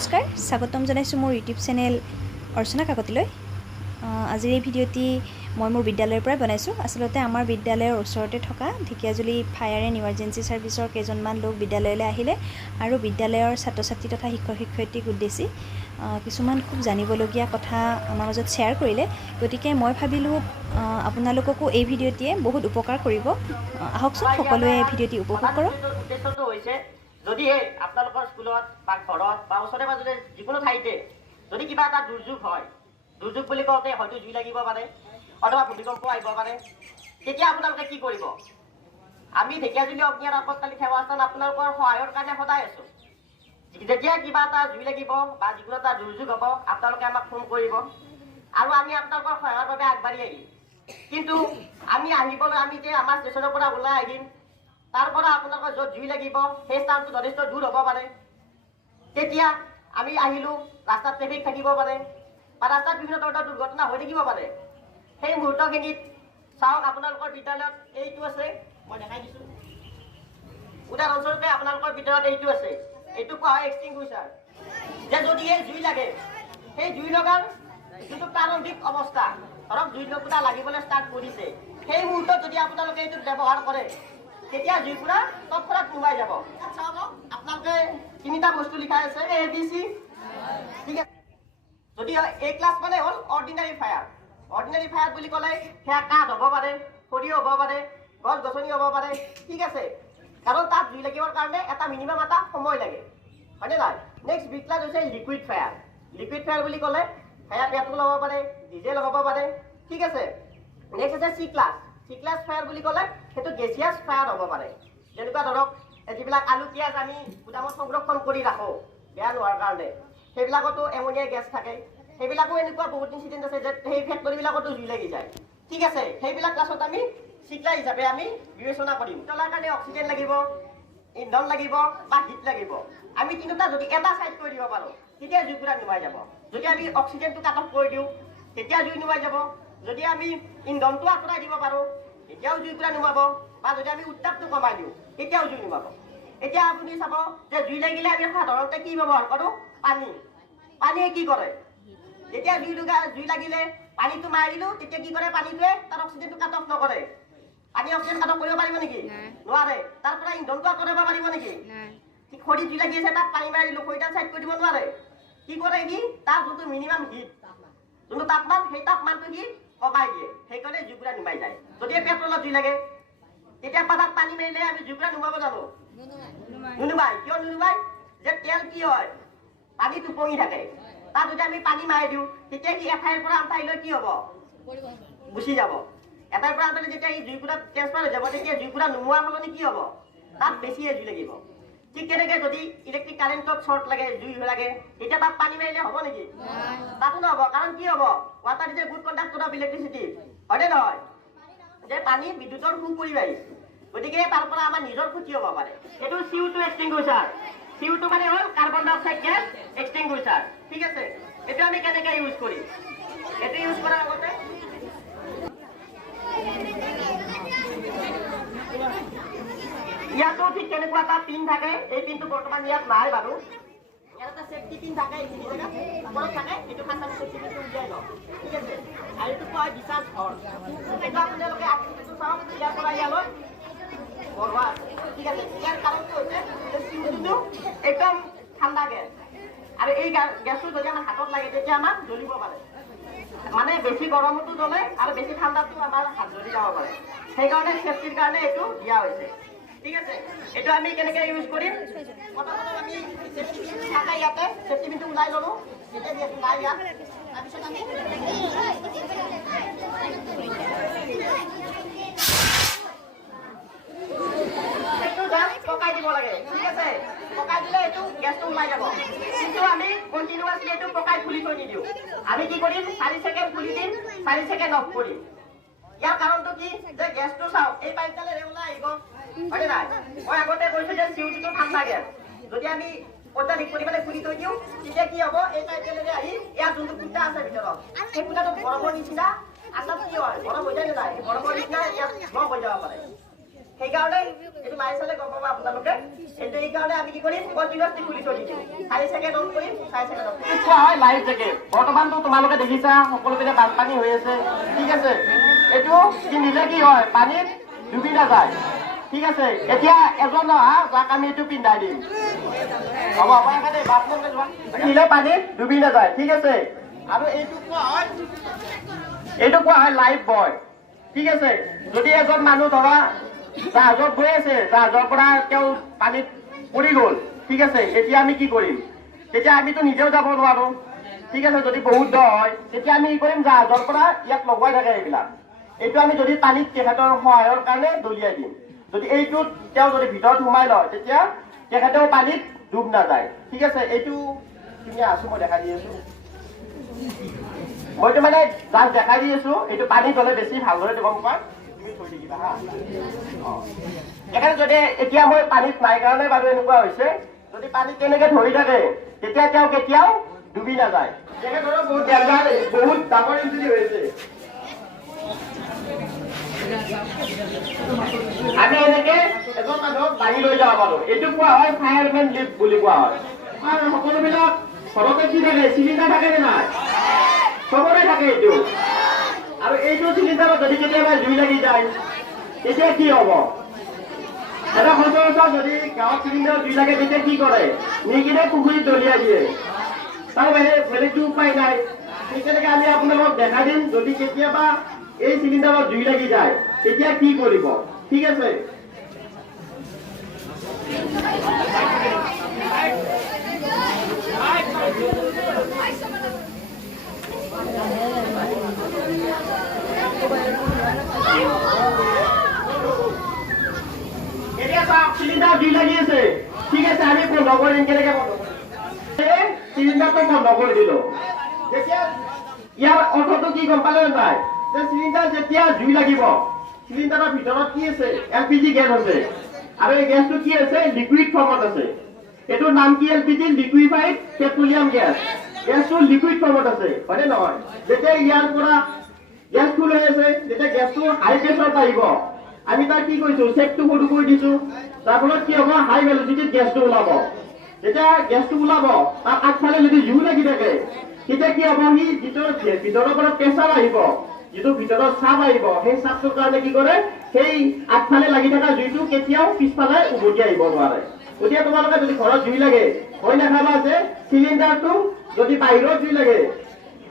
নমস্কাৰ, স্বাগতম জনাইছোঁ মোৰ ইউটিউব চেনেল অৰ্চনা কাকতিলৈ। আজিৰ এই ভিডিঅ'টি মই মোৰ বিদ্যালয়ৰ পৰাই বনাইছোঁ। আচলতে আমাৰ বিদ্যালয়ৰ ওচৰতে থকা ঢেকীয়াজুলি ফায়াৰ এণ্ড ইমাৰ্জেঞ্চি ছাৰ্ভিচৰ কেইজনমান লোক বিদ্যালয়লৈ আহিলে আৰু বিদ্যালয়ৰ ছাত্ৰ ছাত্ৰী তথা শিক্ষক শিক্ষয়িত্ৰীক উদ্দেশ্যি কিছুমান খুব জানিবলগীয়া কথা আমাৰ মাজত শ্বেয়াৰ কৰিলে। গতিকে মই ভাবিলোঁ আপোনালোককো এই ভিডিঅ'টিয়ে বহুত উপকাৰ কৰিব। আহকচোন সকলোৱে ভিডিঅ'টি উপভোগ কৰক। যদিহে আপোনালোকৰ স্কুলত বা ঘৰত বা ওচৰে পাজৰে যিকোনো ঠাইতে যদি কিবা এটা দুৰ্যোগ হয়, দুৰ্যোগ বুলি কওঁতে হয়তো জুই লাগিব পাৰে অথবা ভূমিকম্প আহিব পাৰে, তেতিয়া আপোনালোকে কি কৰিব? আমি ঢেকীয়াজুলি অগ্নি আৰু আপতকালীন সেৱা স্থান আপোনালোকৰ সহায়ৰ কাৰণে সদায় আছোঁ। যেতিয়া কিবা এটা জুই লাগিব বা যিকোনো এটা দুৰ্যোগ হ'ব, আপোনালোকে আমাক ফোন কৰিব আৰু আমি আপোনালোকৰ সহায়ৰ বাবে আগবাঢ়ি আহিম। কিন্তু আমি আহিবলৈ আমি যে আমাৰ ষ্টেচনৰ পৰা ওলাই আহিম, তাৰ পৰা আপোনালোকৰ য'ত জুই লাগিব সেই স্থানটো যথেষ্ট দূৰ হ'ব পাৰে। তেতিয়া আমি আহিলোঁ, ৰাস্তাত ট্ৰেফিক থাকিব পাৰে বা ৰাস্তাত বিভিন্ন ধৰণৰ দুৰ্ঘটনা হৈ থাকিব পাৰে। সেই মুহূৰ্তখিনিত চাওক, আপোনালোকৰ বিদ্যালয়ত এইটো আছে, মই দেখাই দিছোঁ। উদাহৰণস্বৰূপে আপোনালোকৰ বিদ্যালয়ত এইটো আছে, এইটো কোৱা হয় এক্সটিংগুইচাৰ। যে যদিহে জুই লাগে, সেই জুই লগাৰ যিটো প্ৰাৰম্ভিক অৱস্থা, ধৰক জুই লগা লাগিবলৈ ষ্টাৰ্ট কৰিছে, সেই মুহূৰ্তত যদি আপোনালোকে এইটো ব্যৱহাৰ কৰে, তেতিয়া জুইকুৰা তৎক্ষণাত নুমাই যাব। চাব, আপোনালোকে তিনিটা বস্তু লিখা আছে, ABC, ঠিক আছে। যদি এ ক্লাছ মানে হ'ল অৰ্ডিনাৰী ফায়াৰ। অৰ্ডিনাৰী ফায়াৰ বুলি ক'লে সেয়া কাঠ হ'ব পাৰে, খৰি হ'ব পাৰে, গছ গছনি হ'ব পাৰে, ঠিক আছে। কাৰণ তাত জুই লাগিবৰ কাৰণে এটা মিনিমাম এটা সময় লাগে, হয়নে নাই? নেক্সট বি ক্লাছ হৈছে লিকুইড ফায়াৰ। লিকুইড ফায়াৰ বুলি ক'লে সেয়া পেট্ৰল হ'ব পাৰে, ডিজেল হ'ব পাৰে, ঠিক আছে। নেক্সট আছে C class. C class fire বুলি ক'লে সেইটো গেছিয়াছ ফায়াৰ হ'ব পাৰে। যেনেকুৱা ধৰক যিবিলাক আলু পিঁয়াজ আমি গুদামত সংৰক্ষণ কৰি ৰাখোঁ বেয়া নোহোৱাৰ কাৰণে, সেইবিলাকতো এমনিয়া গেছ থাকে। সেইবিলাকো এনেকুৱা বহুত ইনচিডেণ্ট আছে যে সেই ফেক্টৰীবিলাকতো জুই লাগি যায়, ঠিক আছে। সেইবিলাক ক্লাছত আমি চি ক্লাছ হিচাপে আমি বিবেচনা কৰিম। চলাৰ কাৰণে অক্সিজেন লাগিব, ইন্ধন লাগিব বা হিট লাগিব। আমি তিনিটা যদি এটা ছাইড কৰি দিব পাৰোঁ, তেতিয়া জুইকুৰা নুমাই যাব। যদি আমি অক্সিজেনটো কাট অফ কৰি দিওঁ, তেতিয়া জুই নুমাই যাব। যদি আমি ইন্ধনটো আঁতৰাই দিব পাৰোঁ, তেতিয়াও জুইকুৰা নুমাব। বা যদি আমি উত্তাপটো কমাই দিওঁ, তেতিয়াও জুই নুমাব। এতিয়া আপুনি চাব যে জুই লাগিলে আমি সাধাৰণতে কি ব্যৱহাৰ কৰোঁ? পানী। পানীয়ে কি কৰে? যেতিয়া জুই লাগিলে পানীটো মাৰি দিলোঁ, তেতিয়া কি কৰে? পানীটোৱে তাৰ অক্সিজেনটো কাট অফ নকৰে। পানী অক্সিজেন কাট অফ কৰিব পাৰিব নেকি? নোৱাৰে। তাৰ পৰা ইন্ধনটো আঁতৰাব পাৰিব নেকি? খৰিত জুই লাগি আছে, তাত পানী মাৰি দিলোঁ, খৰিডাল ছাইড কৰি দিব নোৱাৰে। কি কৰে সি? তাৰ যোনটো মিনিমাম হিট, যোনটো তাপমান, সেই তাপমানটো সি কমাই দিয়ে। সেইকাৰণে জুইকুৰা নুমাই যায়। যদি পেট্ৰলত জুই লাগে, তেতিয়া তাত পানী মাৰিলে আমি জুইকুৰা নুমাব জানো? নুনুমাই। কিয় নুনুমাই? যে তেল কি হয়? পানীত উপঙি থাকে। তাত যদি আমি পানী মাৰি দিওঁ, তেতিয়া কি এঠাইৰ পৰা আন ঠাইলৈ কি হ'ব? গুচি যাব। এঠাইৰ পৰা আন ঠাইলৈ যেতিয়া এই জুইকুৰা ট্ৰেন্সফাৰ হৈ যাব, তেতিয়া জুইকুৰা নুমোৱাৰ সলনি কি হ'ব? তাত বেছিহে জুই লাগিব। ঠিক তেনেকে যদি ইলেক্ট্ৰিক কাৰেণ্টত শ্বৰ্ট লাগে, জুই লাগে, তেতিয়া তাত পানী মাৰিলে হ'ব নেকি? তাতো নহ'ব। কাৰণ কি হ'ব? Water is a good conductor of electricity, হয়নে নহয়? যে পানী বিদ্যুতৰ সুপৰিবাহী, গতিকে তাৰ পৰা আমাৰ নিজৰ ক্ষতি হ'ব পাৰে। এইটো CO2 এক্সটিংগুইচাৰ। CO2 মানে হ'ল কাৰ্বন ডাই অক্সাইড গেছ এক্সটিংগুইচাৰ, ঠিক আছে। এইটো আমি কেনেকৈ ইউজ কৰিম? এইটো ইউজ কৰাৰ আগতে ইয়াতো ঠিক তেনেকুৱা এটা পিন থাকে। এই পিনটো বৰ্তমান ইয়াত নাই বাৰু। ইয়াত এটা সেফটি পিন থাকে, এইখিনি জেগাত ওপৰত থাকে। এইটো ফাৰ্ষ্ট আমি সেফটি পিনটো উলিয়াই লওঁ, ঠিক আছে। আৰু এইটো কোৱা হয় ডিচাৰ্জ হৰ্ন। এইটো আপোনালোকে আকৃতিটো চাওক, ইয়াৰ পৰা ইয়ালৈ বঢ়োৱা আছে, ঠিক আছে। ইয়াৰ কাৰণটো হৈছে CO2টো একদম ঠাণ্ডা গেছ, আৰু এই গেছটো যদি আমাৰ হাতত লাগে, তেতিয়া আমাক জ্বলিব পাৰে। মানে বেছি গৰমতো জ্বলে আৰু বেছি ঠাণ্ডাতো আমাৰ হাত জ্বলি যাব পাৰে। সেইকাৰণে সেফটিৰ কাৰণে এইটো দিয়া হৈছে, ঠিক আছে। এইটো আমি কেনেকৈ ইউজ কৰিম? প্ৰথমতে আমি সেফটি পিন থাকে ইয়াতে, সেফটি পিনটো ওলাই ল'লোঁ, এতিয়া যিহেতু নাই ইয়াত। তাৰপিছত আমি এইটো জাষ্ট পকাই দিব লাগে, ঠিক আছে। পকাই দিলে এইটো গেছটো ওলাই যাব। কিন্তু আমি কণ্টিনিউৱাছলি এইটো পকাই খুলি থৈ নিদিওঁ। আমি কি কৰিম? 4 ছেকেণ্ড খুলি দিম, 4 ছেকেণ্ড অফ কৰিম। ইয়াৰ কাৰণটো কি? যে গেছটো চাওক, এই পাইপডালেৰে ওলাই আহিব, হয়নে নাই? মই আগতে কৈছোঁ যে CO2টো ঠাণ্ডা গেছ। যদি আমি অত্যাধিক পৰিমাণে খুলি থৈ দিওঁ, তেতিয়া কি হ'ব? এই পাইপডালেৰে আহি ইয়াৰ যোনটো ফুটা আছে ভিতৰত, সেই ফুটাটো গৰমৰ নিচিনা আচলতে কি হয়? গৰম হৈ যায় নে নাই? গৰমৰ নিচিনা ইয়াত ব্লক হৈ যাব পাৰে। সেইকাৰণে এইটো মাৰি চালে গম পাব আপোনালোকে। এইটো এইকাৰণে আমি কি কৰিম, কণ্টিনিউৱাছলি খুলি থৈ দিম। 4 ছেকেণ্ড অন কৰিম, 4 ছেকেণ্ড অফ কৰিম। কোৱা হয় লাইফ জেকেট। বৰ্তমানতো তোমালোকে দেখিছা সকলোপিনে বানপানী হৈ আছে, ঠিক আছে। এইটো পিন্ধিলে কি হয়, পানীত ডুবি নাযায়, ঠিক আছে। এতিয়া এজন অহা যাক আমি এইটো পিন্ধাই দিম, হ'ব দেই, পিন্ধিলে পানীত ডুবি নাযায়, ঠিক আছে। আৰু এইটো কোৱা হয় লাইফ বয়, ঠিক আছে। যদি এজন মানুহ ধৰা জাহাজত গৈ আছে, জাহাজৰ পৰা তেওঁ পানীত পৰি গ'ল, ঠিক আছে। এতিয়া আমি কি কৰিম, তেতিয়া আমিতো নিজেও যাব নোৱাৰো, ঠিক আছে। যদি বহুত দ হয় তেতিয়া আমি কি কৰিম, জাহাজৰ পৰা ইয়াত লগোৱাই থাকে এইবিলাক। এইটো আমি যদি পানীত তেখেতৰ সহায়ৰ কাৰণে দলিয়াই দিম। যদি এইটোত তেওঁ যদি ভিতৰত সোমাই লয় তেতিয়া তেখেতেও পানীত ডুব নাযায়, ঠিক আছে। এইটো তুমি আছো, মই দেখাই দি আছো। মইতো মানে যাক দেখাই দি আছো, এইটো পানীত গ'লে বেছি ভালদৰে গম পায়, তুমি থৈ দিবা হা। যদি এতিয়া মই পানীত নাই কাৰণে বাৰু এনেকুৱা হৈছে, যদি পানীত তেনেকে ধৰি থাকে তেতিয়া তেওঁ কেতিয়াও ডুবি নাযায়। তেখেতৰো বহুত ডেঞ্জাৰ, বহুত ডাঙৰ ইঞ্জুৰি হৈছে। আমি এনেকে এজন মানুহক দাঙি লৈ যাব পাৰো, এইটো কোৱা হয় ফায়াৰমেন লিফ্ট বুলি কোৱা হয়। আৰু সকলোবিলাক ঘৰতে কি থাকে, চিলিণ্ডাৰ থাকে নে নাই, চবৰে থাকে এইটো। আৰু এইটো চিলিণ্ডাৰত যদি কেতিয়াবা জুই লাগি যায় তেতিয়া কি হ'ব, এটা সচৰাচৰ যদি গাঁৱত চিলিণ্ডাৰত জুই লাগে তেতিয়া কি কৰে, নি কিনে পুখুৰীত দলিয়াই দিয়ে, তাৰ বেলেগটো উপায় নাই। ঠিক তেনেকে আমি আপোনালোকক দেখাই দিম, যদি কেতিয়াবা এই চিলিণ্ডাৰত জুই লাগি যায় তেতিয়া কি কৰিব, ঠিক আছে। এতিয়া চাওক, চিলিণ্ডাৰ জুই লাগি আছে, ঠিক আছে। আমি বন্ধ কৰিম, কেনেকে বন্ধ কৰিম, চিলিণ্ডাৰটো বন্ধ কৰি দিলো। যেতিয়া ইয়াৰ অৰ্থটো কি গম পালে নাই, যে চিলিণ্ডাৰ যেতিয়া জুই লাগিব, চিলিণ্ডাৰৰ ভিতৰত কি আছে, LPG গেছ আছে। আৰু এই গেছটো কি আছে, লিকুইড ফৰ্মত আছে। এইটোৰ নাম কি, LPG, লিকুইফাইড পেট্ৰলিয়াম গেছ। গেছটো লিকুইড ফৰ্মত আছে, হয়নে নহয়। যেতিয়া ইয়াৰ পৰা গেছ ফুল হৈ আছে, যেতিয়া গেছটো হাই প্ৰেছাৰত আহিব, আমি তাক কি কৰিছো, চেপটো সৰু কৰি দিছো, তাৰ ফলত কি হ'ব, হাই ভেলচিটিত গেছটো ওলাব। যেতিয়া গেছটো ওলাব, তাৰ আগফালে যদি জুই লাগি থাকে তেতিয়া কি হ'ব, সি ভিতৰৰ পৰা প্ৰেছাৰ আহিব, যিটো ভিতৰত চাপ আহিব, সেই চাপটোৰ কাৰণে কি কৰে, সেই আগফালে লাগি থকা জুইটো কেতিয়াও পিছফালে উভতি আহিব নোৱাৰে। গতিকে তোমালোকে যদি ঘৰত জুই লাগে, ভয় নাখাবা যে চিলিণ্ডাৰটো যদি বাহিৰত জুই লাগে,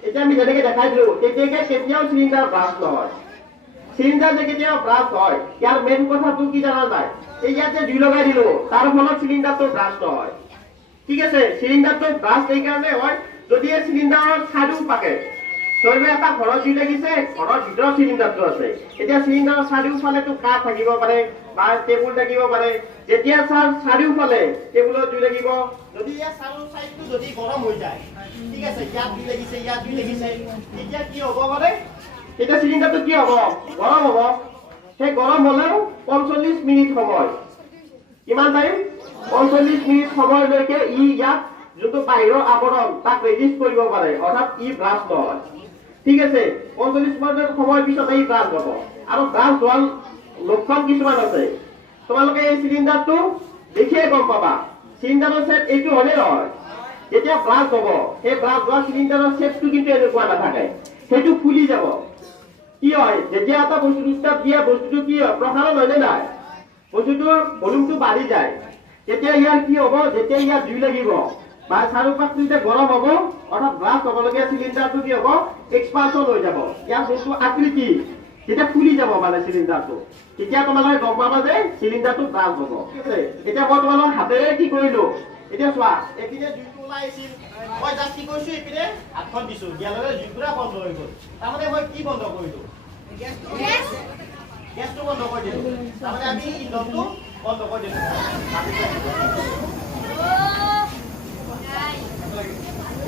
এতিয়া আমি যেনেকে দেখাই দিলো, তেতিয়াকে কেতিয়াও চিলিণ্ডাৰ ব্ৰাষ্ট নহয়। চিলিণ্ডাৰ যে কেতিয়াও ব্ৰাষ্ট হয়, ইয়াৰ মেইন কথাটো কি জানা নাই, এই ইয়াত যে জুই লগাই দিলো, তাৰ ফলত চিলিণ্ডাৰটো ব্ৰাষ্ট নহয়, ঠিক আছে। চিলিণ্ডাৰটো ব্ৰাষ্ট এইকাৰণে হয়, যদি এই চিলিণ্ডাৰৰ চাৰিওপাকে, ধৰি লোৱা এটা ঘৰত জুই লাগিছে, ঘৰৰ ভিতৰত চিলিণ্ডাৰটো আছে, এতিয়া চিলিণ্ডাৰৰ চাৰিওফালেতো কাঠ থাকিব পাৰে বা টেবুল থাকিব পাৰে। যেতিয়া চাৰিওফালে টেবুলত জুই লাগিব, যদি ইয়াৰ চাৰিও চাইডটো যদি গৰম হৈ যায়, ঠিক আছে, ইয়াত জুই লাগিছে, ইয়াত জুই লাগিছে, তেতিয়া কি হ'ব পাৰে, তেতিয়া চিলিণ্ডাৰটো কি হ'ব, গৰম হ'ব। সেই গৰম হ'লেও 45 মিনিট সময়, কিমান টাইম, 45 মিনিট সময়লৈকে ই ইয়াত যোনটো বাহিৰৰ আৱৰণ তাক ৰেজিষ্ট কৰিব পাৰে, অৰ্থাৎ ই ব্ৰাষ্ট নহয়, ঠিক আছে। 45 মিনিট সময় পিছত ই ব্ৰাষ্ট হ'ব। আৰু ব্ৰাষ্ট হোৱাৰ লক্ষণ কিছুমান আছে, তোমালোকে এই চিলিণ্ডাৰটো দেখিয়ে গম পাবা। চিলিণ্ডাৰৰ ছেট এইটো হ'লে নহয়, যেতিয়া ব্ৰাষ্ট হ'ব, সেই ব্ৰাষ্ট হোৱা চিলিণ্ডাৰৰ ছেটটো কিন্তু এনেকুৱা নাথাকে, সেইটো ফুলি যাব। কি হয়, যেতিয়া এটা বস্তু তাত দিয়া বস্তুটো কি হয়, প্ৰসাৰণ হয়নে নাই, বস্তুটোৰ ভলিউমটো বাঢ়ি যায়, তেতিয়া ইয়াৰ কি হ'ব, যেতিয়া ইয়াত জুই লাগিব বা চাৰিওপাশটো যেতিয়া গৰম হ'ব, অৰ্থাৎ ব্ৰাষ্ট হ'বলগীয়া চিলিণ্ডাৰটো কি হ'ব, এক্সপানশ্যন হৈ যাব, ইয়াৰ যোনটো আকৃতি তেতিয়া ফুলি যাব মানে চিলিণ্ডাৰটো, তেতিয়া তোমালোকে গম পাবা যে চিলিণ্ডাৰটো ব্ৰাষ্ট হ'ব। এতিয়া মই তোমালোকৰ হাতেৰে কি কৰিলো, এতিয়া চোৱা, এইপিনে জুইটো ওলাই আহিছিল, মই জাষ্ট কি কৰিছো, এইপিনে হাতখন দিছো, দিয়াৰ লগে জুই পুৰা বন্ধ হৈ গ'ল। তাৰমানে মই কি বন্ধ কৰিলো, গেছটো বন্ধ কৰি দিলো, তাৰমানে আমি ইন্ধনটো বন্ধ কৰি দিলো।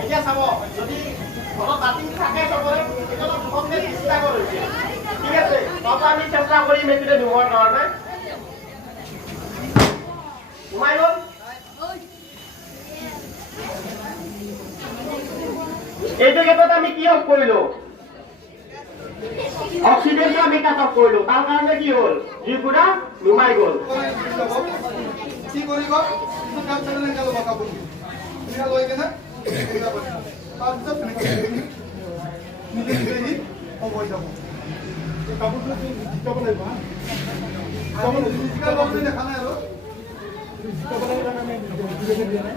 এতিয়া চাব, যদি ঘৰত বাতি থাকে চবৰে, তেতিয়াহ'লে চবকে চেষ্টা কৰিছে, ঠিক আছে। তথাপি আমি চেষ্টা কৰিম এইটোতে ধোৱাৰ কাৰণে। সোমাই গ'ল, এইটো ক্ষেত্ৰত আমি কি অফ কৰিলো, অক্সিজেনটো আমি কাট অফ কৰিলোঁ, তাৰ কাৰণে কি হ'ল, জুইকুৰা নুমাই গ'ল। কি কৰিব কাম চলে নাল কাপোৰ লৈ কেনে তাৰপিছত নিজে নিজে হ'ব যাব কাপোৰটো জিকাব লাগিব জিকাব দেখা নাই আৰু জিকাব লাগে